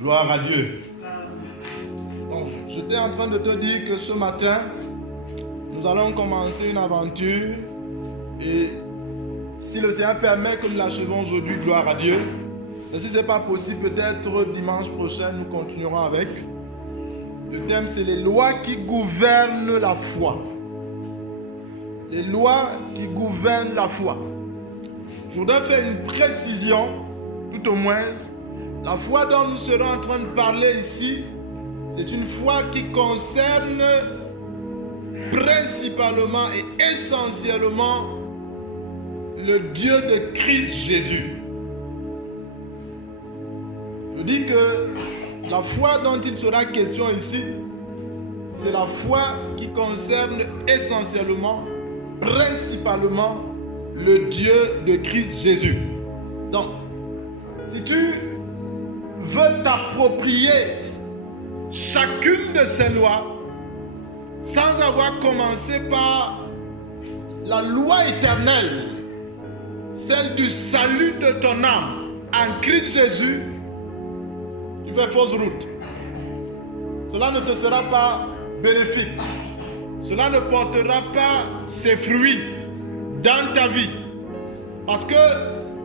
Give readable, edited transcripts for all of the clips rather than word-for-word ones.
Gloire à Dieu. Donc, j'étais en train de te dire que ce matin, nous allons commencer une aventure. Et si le Seigneur permet que nous l'achevons aujourd'hui, gloire à Dieu. Mais si ce n'est pas possible, peut-être dimanche prochain, nous continuerons avec. Le thème, c'est les lois qui gouvernent la foi. Les lois qui gouvernent la foi. Je voudrais faire une précision, tout au moins. La foi dont nous serons en train de parler ici, c'est une foi qui concerne principalement et essentiellement le Dieu de Christ Jésus. Je dis que la foi dont il sera question ici, c'est la foi qui concerne essentiellement, principalement, le Dieu de Christ Jésus. Donc, si tu veux t'approprier chacune de ces lois, sans avoir commencé par la loi éternelle, celle du salut de ton âme en Christ Jésus, tu fais fausse route. Cela ne te sera pas bénéfique. Cela ne portera pas ses fruits dans ta vie. Parce que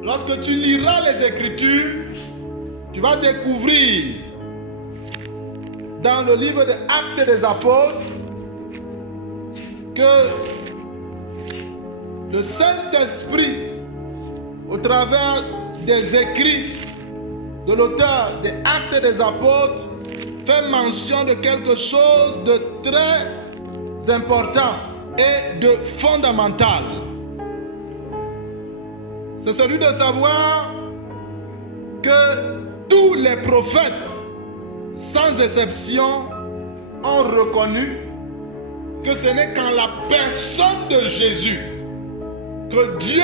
lorsque tu liras les Écritures, tu vas découvrir dans le livre des Actes des Apôtres que le Saint-Esprit, au travers des écrits de l'auteur des Actes des Apôtres, fait mention de quelque chose de très important et de fondamental. C'est celui de savoir que tous les prophètes, sans exception, ont reconnu que ce n'est qu'en la personne de Jésus que Dieu,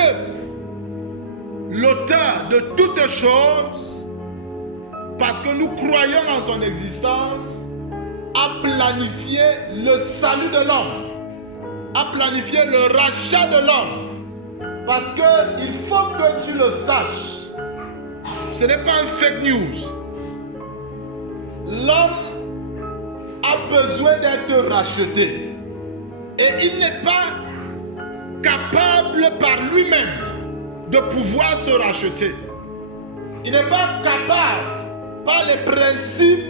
l'auteur de toutes choses, parce que nous croyons en son existence, a planifié le salut de l'homme, a planifié le rachat de l'homme. Parce qu'il faut que tu le saches, ce n'est pas un fake news. L'homme a besoin d'être racheté. Et il n'est pas capable par lui-même de pouvoir se racheter. Il n'est pas capable par les principes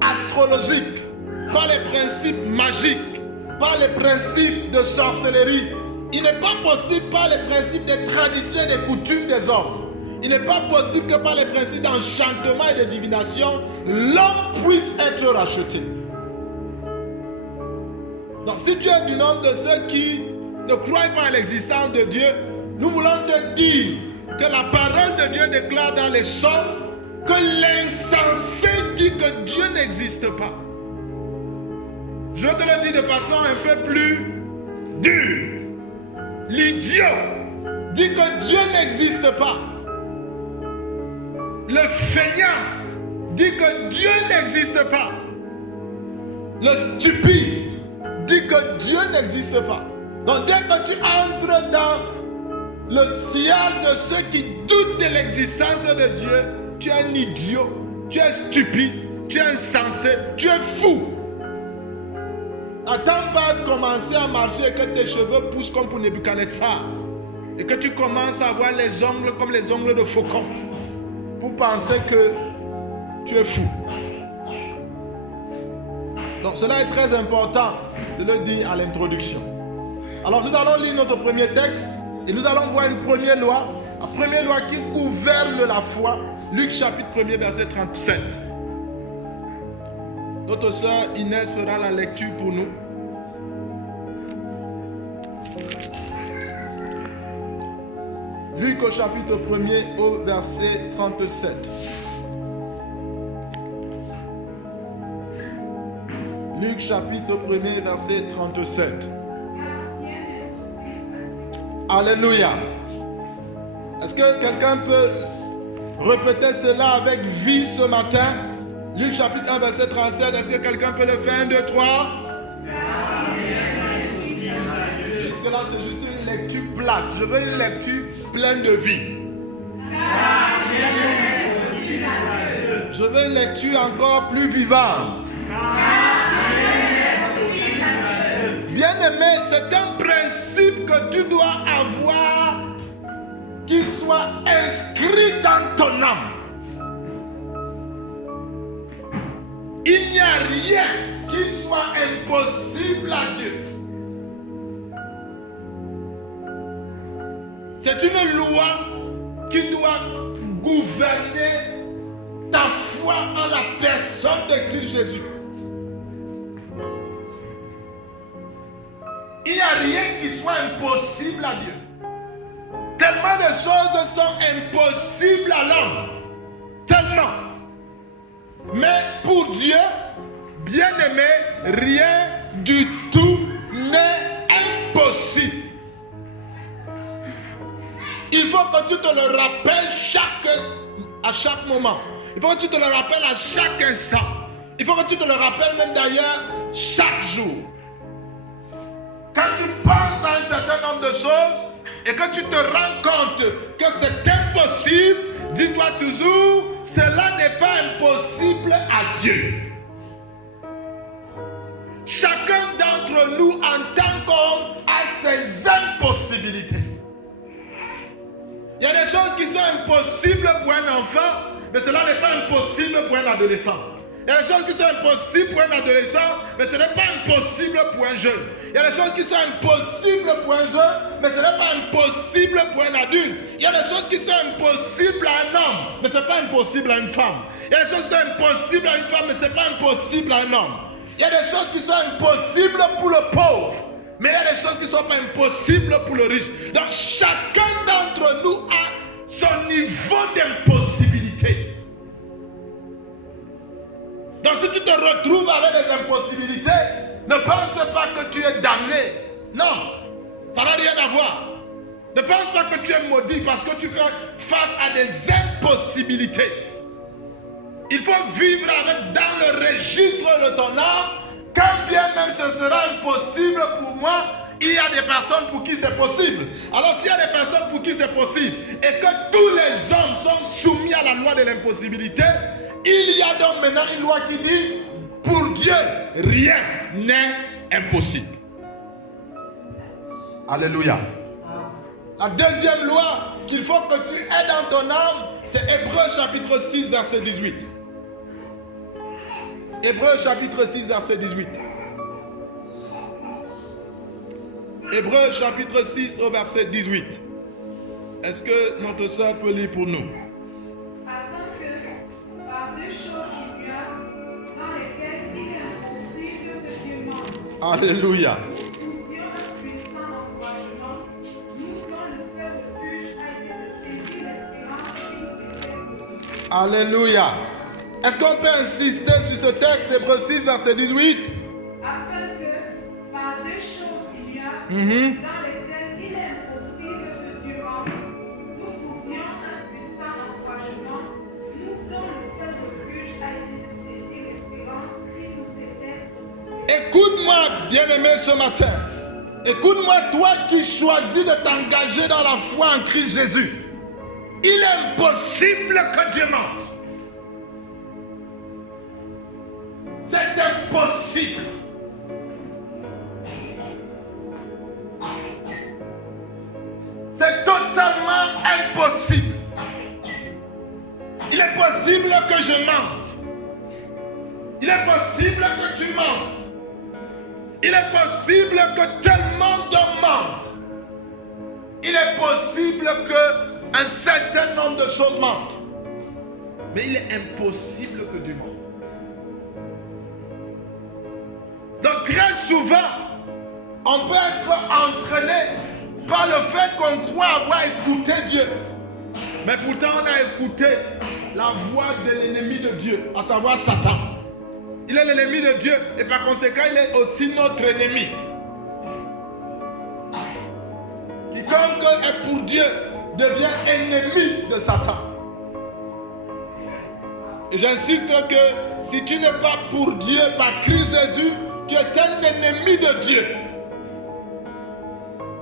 astrologiques, par les principes magiques, par les principes de sorcellerie. Il n'est pas possible par les principes des traditions et des coutumes des hommes. Il n'est pas possible que par les principes d'enchantement et de divination, l'homme puisse être racheté. Donc si tu es du nombre de ceux qui ne croient pas à l'existence de Dieu, nous voulons te dire que la parole de Dieu déclare dans les Psaumes que l'insensé dit que Dieu n'existe pas. Je te le dis de façon un peu plus dure. L'idiot dit que Dieu n'existe pas. Le feignant dit que Dieu n'existe pas. Le stupide dit que Dieu n'existe pas. Donc dès que tu entres dans le sillage de ceux qui doutent de l'existence de Dieu, tu es un idiot, tu es stupide, tu es insensé, tu es fou. Attends pas de commencer à marcher et que tes cheveux poussent comme pour Nebuchadnezzar et que tu commences à avoir les ongles comme les ongles de faucon pour penser que tu es fou. Donc cela est très important de le dire à l'introduction. Alors nous allons lire notre premier texte et nous allons voir une première loi, la première loi qui gouverne la foi, Luc chapitre 1er verset 37. Notre sœur Inès fera la lecture pour nous. Luc au chapitre 1er au verset 37. Luc chapitre 1er verset 37. Alléluia. Est-ce que quelqu'un peut répéter cela avec vie ce matin? Luc chapitre 1 verset 37. Est-ce que quelqu'un peut le faire? 1, 2, 3. Jusque-là, c'est juste une lecture plate. Je veux une lecture pleine de vie. Je veux une lecture encore plus vivante. Bien-aimé, c'est un principe que tu dois avoir, qu'il soit inscrit dans ton âme. Il n'y a rien qui soit impossible à Dieu. C'est une loi qui doit gouverner ta foi en la personne de Christ Jésus. Il n'y a rien qui soit impossible à Dieu. Tellement de choses sont impossibles à l'homme. Tellement. Mais pour Dieu, bien-aimé, rien du tout n'est impossible. Il faut que tu te le rappelles à chaque moment. Il faut que tu te le rappelles à chaque instant. Il faut que tu te le rappelles même d'ailleurs chaque jour. Quand tu penses à un certain nombre de choses et que tu te rends compte que c'est impossible, dis-toi toujours, cela n'est pas impossible à Dieu. Chacun d'entre nous en tant qu'homme a ses impossibilités. Il y a des choses qui sont impossibles pour un enfant, mais cela n'est pas impossible pour un adolescent. Il y a des choses qui sont impossibles pour un adolescent, mais ce n'est pas impossible pour un jeune. Il y a des choses qui sont impossibles pour un jeune, mais ce n'est pas impossible pour un adulte. Il y a des choses qui sont impossibles à un homme, mais ce n'est pas impossible à une femme. Il y a des choses qui sont impossibles à une femme, mais ce n'est pas impossible à un homme. Il y a des choses qui sont impossibles pour le pauvre, mais il y a des choses qui ne sont pas impossibles pour le riche. Donc chacun d'entre nous a son niveau d'impossibilité. Donc si tu te retrouves avec des impossibilités, ne pense pas que tu es damné. Non, ça n'a rien à voir. Ne pense pas que tu es maudit parce que tu fais face à des impossibilités. Il faut vivre dans le registre de ton âme. Quand bien même ce sera impossible pour moi, il y a des personnes pour qui c'est possible. Alors s'il y a des personnes pour qui c'est possible et que tous les hommes sont soumis à la loi de l'impossibilité, il y a donc maintenant une loi qui dit, pour Dieu, rien n'est impossible. Alléluia. La deuxième loi qu'il faut que tu aies dans ton âme, c'est Hébreux chapitre 6, verset 18. Hébreux chapitre 6, verset 18. Hébreux chapitre 6 au verset 18. Est-ce que notre soeur peut lire pour nous? Afin que, par deux choses ignorables, dans lesquelles il est impossible que Dieu mente, Alléluia. nous pouvions un puissant encouragement, nous dont le seul refuge a été de saisir l'espérance qui nous était. Alléluia. Est-ce qu'on peut insister sur ce texte, Hébreux 6, verset 18? Afin que, par deux choses ignorables, dans lesquelles il est impossible que Dieu mente, nous pouvions un puissant encouragement, nous dont le seul refuge a été de saisir l'espérance qui nous était. Écoute-moi, bien-aimé, ce matin. Écoute-moi, toi qui choisis de t'engager dans la foi en Christ Jésus. Il est impossible que Dieu mente. C'est impossible. C'est totalement impossible. Il est possible que je mente. Il est possible que tu mentes. Il est possible que tellement d'hommes mentent. Il est possible qu'un certain nombre de choses mentent. Mais il est impossible que Dieu mente. Donc très souvent, on peut être entraîné par le fait qu'on croit avoir écouté Dieu. Mais pourtant on a écouté la voix de l'ennemi de Dieu, à savoir Satan. Il est l'ennemi de Dieu et par conséquent il est aussi notre ennemi. Quiconque est pour Dieu devient ennemi de Satan. Et j'insiste que si tu n'es pas pour Dieu par Christ Jésus, tu es un ennemi de Dieu.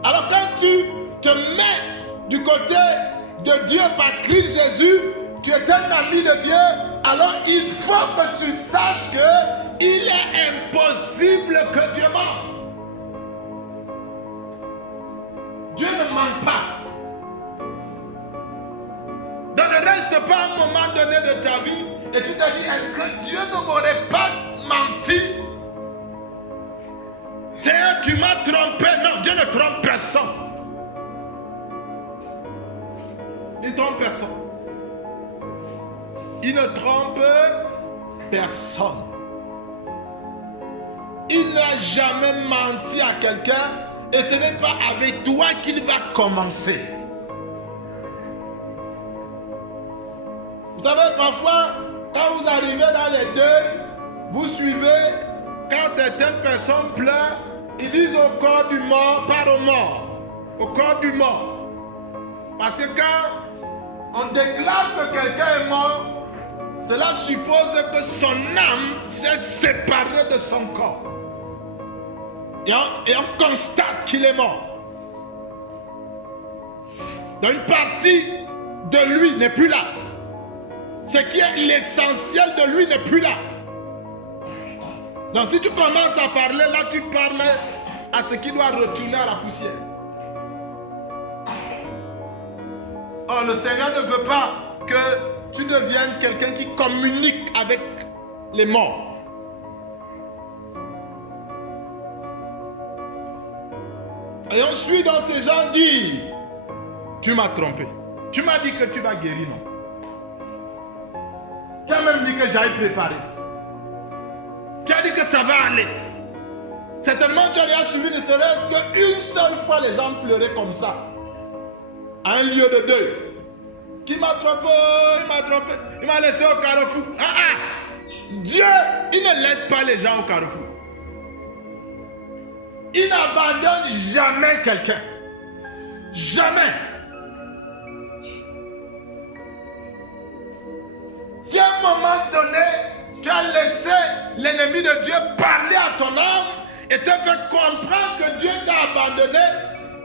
Alors quand tu te mets du côté de Dieu par Christ Jésus, tu es un ami de Dieu, alors il faut que tu saches qu'il est impossible que Dieu mente. Dieu ne ment pas. Donc ne reste pas à un moment donné de ta vie et tu te dis, est-ce que Dieu ne m'aurait pas menti? Seigneur, tu m'as trompé. Non, Dieu ne trompe personne. Il ne trompe personne. Il ne trompe personne. Il n'a jamais menti à quelqu'un et ce n'est pas avec toi qu'il va commencer. Vous savez, parfois, quand vous arrivez dans les deuils, vous suivez, quand certaines personnes pleurent, ils disent au corps du mort, pas au mort, au corps du mort. Parce que quand on déclare que quelqu'un est mort, cela suppose que son âme s'est séparée de son corps. Et on constate qu'il est mort. Donc une partie de lui n'est plus là. Ce qui est l'essentiel de lui n'est plus là. Donc si tu commences à parler, là tu parles à ce qui doit retourner à la poussière. Or le Seigneur ne veut pas que tu deviennes quelqu'un qui communique avec les morts. Et ensuite dans ces gens disent, tu m'as trompé. Tu m'as dit que tu vas guérir, non? Tu as même dit que j'aille préparer. Tu as dit que ça va aller. Certainement, tu as suivi ne serait-ce qu'une seule fois les gens pleuraient comme ça. À un lieu de deuil. Qui m'a trompé, il m'a trompé, il m'a laissé au carrefour. Dieu, il ne laisse pas les gens au carrefour. Il n'abandonne jamais quelqu'un. Jamais. Si à un moment donné, tu as laissé l'ennemi de Dieu parler à ton âme et te faire comprendre que Dieu t'a abandonné,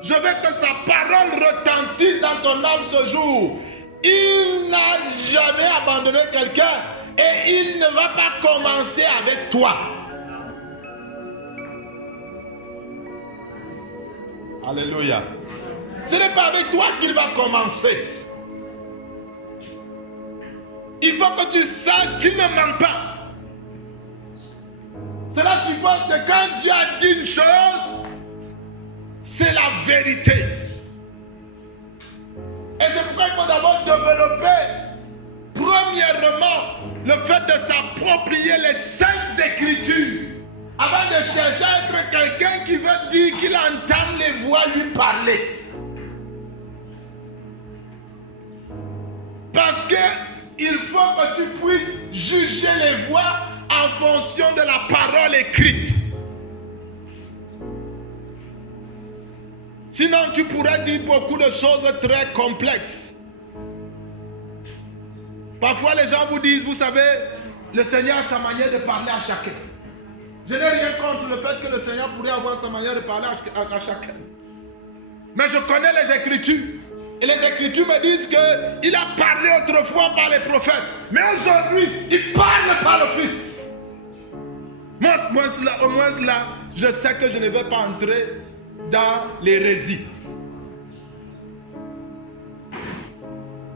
je veux que sa parole retentisse dans ton âme ce jour. Il n'a jamais abandonné quelqu'un et il ne va pas commencer avec toi. Alléluia. Ce n'est pas avec toi qu'il va commencer. Il faut que tu saches qu'il ne ment pas. Cela suppose que quand Dieu a dit une chose, c'est la vérité. Et c'est pourquoi il faut d'abord développer, premièrement, le fait de s'approprier les saintes écritures, avant de chercher à être quelqu'un qui veut dire qu'il entend les voix lui parler. Parce que il faut que tu puisses juger les voix en fonction de la parole écrite. Sinon, tu pourrais dire beaucoup de choses très complexes. Parfois, les gens vous disent, vous savez, le Seigneur a sa manière de parler à chacun. Je n'ai rien contre le fait que le Seigneur pourrait avoir sa manière de parler à chacun. Mais je connais les Écritures. Et les Écritures me disent qu'il a parlé autrefois par les prophètes. Mais aujourd'hui, il parle par le Fils. Au moins là, je sais que je ne vais pas entrer dans l'hérésie.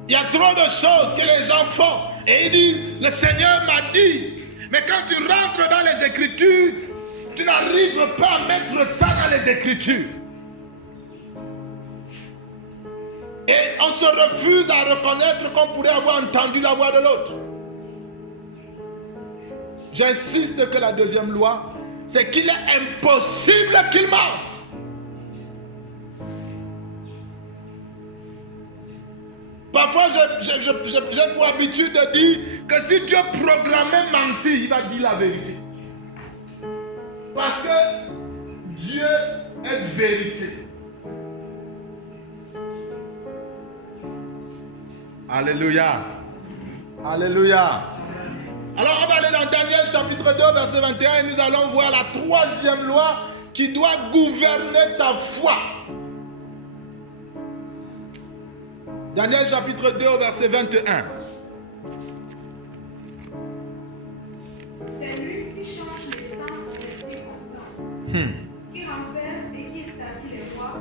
Il y a trop de choses que les gens font. Et ils disent, le Seigneur m'a dit. Mais quand tu rentres dans les Écritures, tu n'arrives pas à mettre ça dans les Écritures. Et on se refuse à reconnaître qu'on pourrait avoir entendu la voix de l'autre. J'insiste que la deuxième loi, c'est qu'il est impossible qu'il mente. Parfois, j'ai pour habitude de dire que si Dieu programmait mentir, il va dire la vérité. Parce que Dieu est vérité. Alléluia. Alléluia. Alors on va aller dans Daniel chapitre 2 verset 21 et nous allons voir la troisième loi qui doit gouverner ta foi. Daniel chapitre 2 verset 21. qui change les temps et les circonstances, qui renverse et qui établit les rois,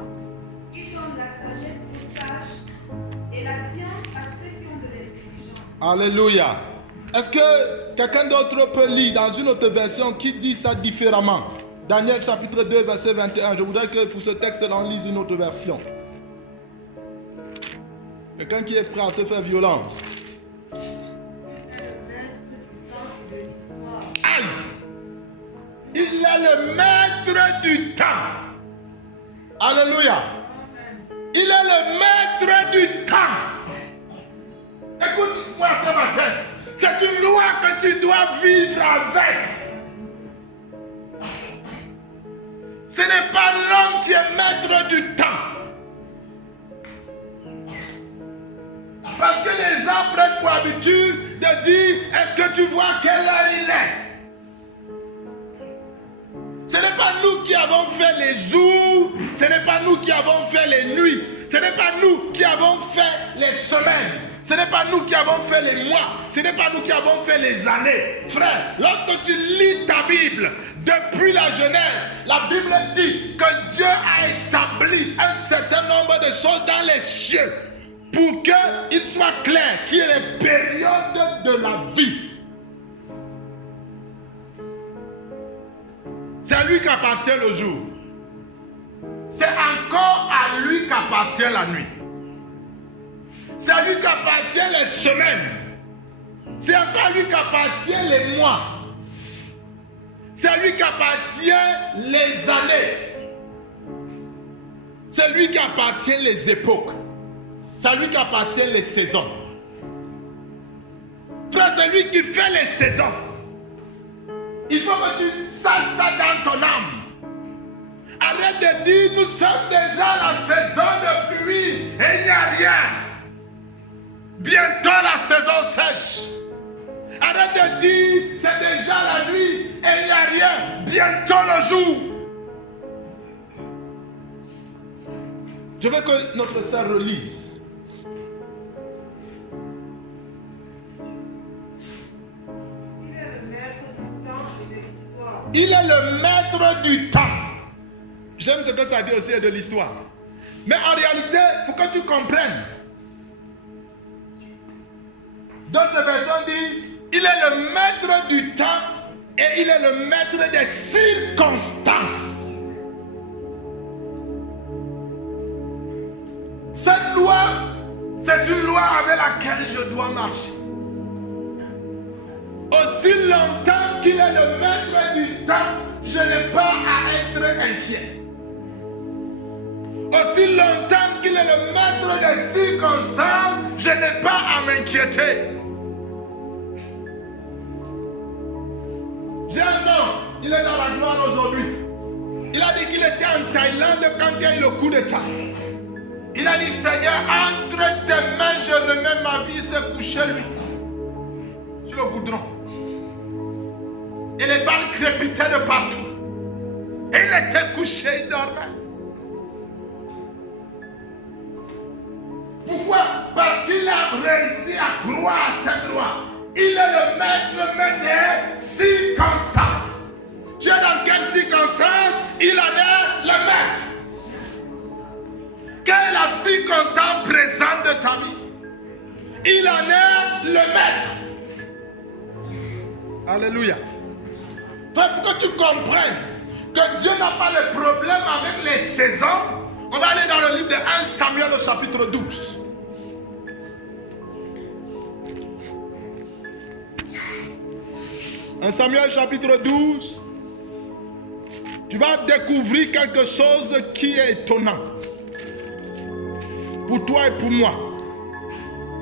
qui donne la sagesse aux sages et la science à ceux qui ont de l'intelligence. Alléluia. Est-ce que quelqu'un d'autre peut lire dans une autre version qui dit ça différemment? Daniel chapitre 2 verset 21. Je voudrais que pour ce texte on lise une autre version. Quelqu'un qui est prêt à se faire violence. Aïe! Il est le maître du temps. Alléluia. Il est le maître du temps. Écoute-moi ce matin. C'est une loi que tu dois vivre avec. Ce n'est pas l'homme qui est maître du temps. Parce que les gens prennent pour habitude de dire, est-ce que tu vois quelle heure il est? Ce n'est pas nous qui avons fait les jours, ce n'est pas nous qui avons fait les nuits, ce n'est pas nous qui avons fait les semaines, ce n'est pas nous qui avons fait les mois, ce n'est pas nous qui avons fait les années. Frère, lorsque tu lis ta Bible, depuis la Genèse, la Bible dit que Dieu a établi un certain nombre de choses dans les cieux pour qu'il soit clair qu'il y ait les périodes de la vie. C'est à lui qu'appartient le jour. C'est encore à lui qu'appartient la nuit. C'est à lui qu'appartient les semaines. C'est encore à lui qu'appartient les mois. C'est à lui qu'appartient les années. C'est à lui qu'appartient les époques. C'est à lui qu'appartient les saisons. Frère, c'est lui qui fait les saisons. Il faut que tu saches ça dans ton âme. Arrête de dire, nous sommes déjà la saison de pluie et il n'y a rien. Bientôt la saison sèche. Arrête de dire, c'est déjà la nuit et il n'y a rien. Bientôt le jour. Je veux que notre sœur relise. Il est le maître du temps. J'aime ce que ça dit aussi de l'histoire. Mais en réalité, pour que tu comprennes, d'autres versions disent, il est le maître du temps et il est le maître des circonstances. Cette loi, c'est une loi avec laquelle je dois marcher. Aussi longtemps qu'il est le maître du temps, je n'ai pas à être inquiet. Aussi longtemps qu'il est le maître des circonstances, je n'ai pas à m'inquiéter. J'ai un homme, il est dans la gloire aujourd'hui. Il a dit qu'il était en Thaïlande quand il y a eu le coup d'État. Il a dit, Seigneur, entre tes mains, je remets ma vie. Il s'est couché lui sur le goudron. Et les balles crépitaient de partout. Et il était couché, il dormait. Pourquoi? Parce qu'il a réussi à croire à cette loi. Il est le maître des circonstances. Tu es dans quelle circonstance? Il en est le maître. Quelle est la circonstance présente de ta vie? Il en est le maître. Alléluia. Frère, pour que tu comprennes que Dieu n'a pas de problème avec les saisons, on va aller dans le livre de 1 Samuel au chapitre 12. Un Samuel chapitre 12, tu vas découvrir quelque chose qui est étonnant pour toi et pour moi.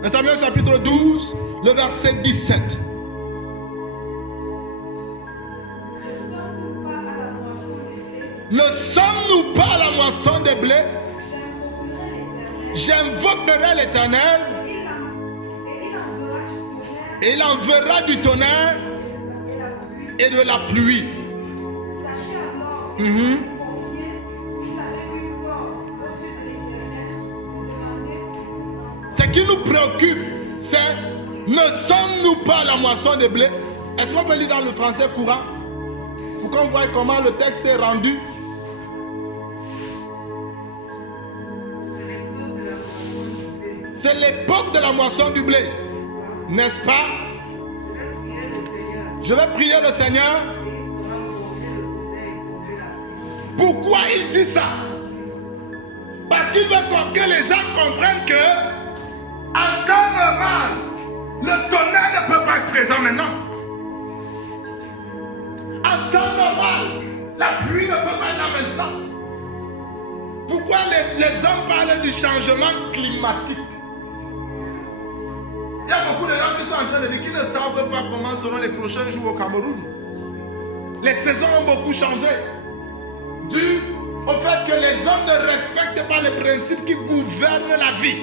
Un Samuel chapitre 12, le verset 17. Ne sommes-nous pas à la moisson des blés? J'invoquerai l'Éternel et il enverra du tonnerre et de la pluie. Sachez alors combien vous avez eu tort aux yeux de l'Éternel de demander. Ce qui nous préoccupe, c'est ne sommes-nous pas à la moisson des blés? Est-ce qu'on peut lire dans le français courant? pour qu'on voie comment le texte est rendu. C'est l'époque de la moisson du blé. N'est-ce pas? Je vais prier le Seigneur. Pourquoi il dit ça? Parce qu'il veut que les gens comprennent que en temps normal, le tonnerre ne peut pas être présent maintenant. En temps normal, la pluie ne peut pas être là maintenant. Pourquoi les hommes parlent du changement climatique? Il y a beaucoup de gens qui sont en train de dire qu'ils ne savent pas comment seront les prochains jours au Cameroun. Les saisons ont beaucoup changé. Dû au fait que les hommes ne respectent pas les principes qui gouvernent la vie.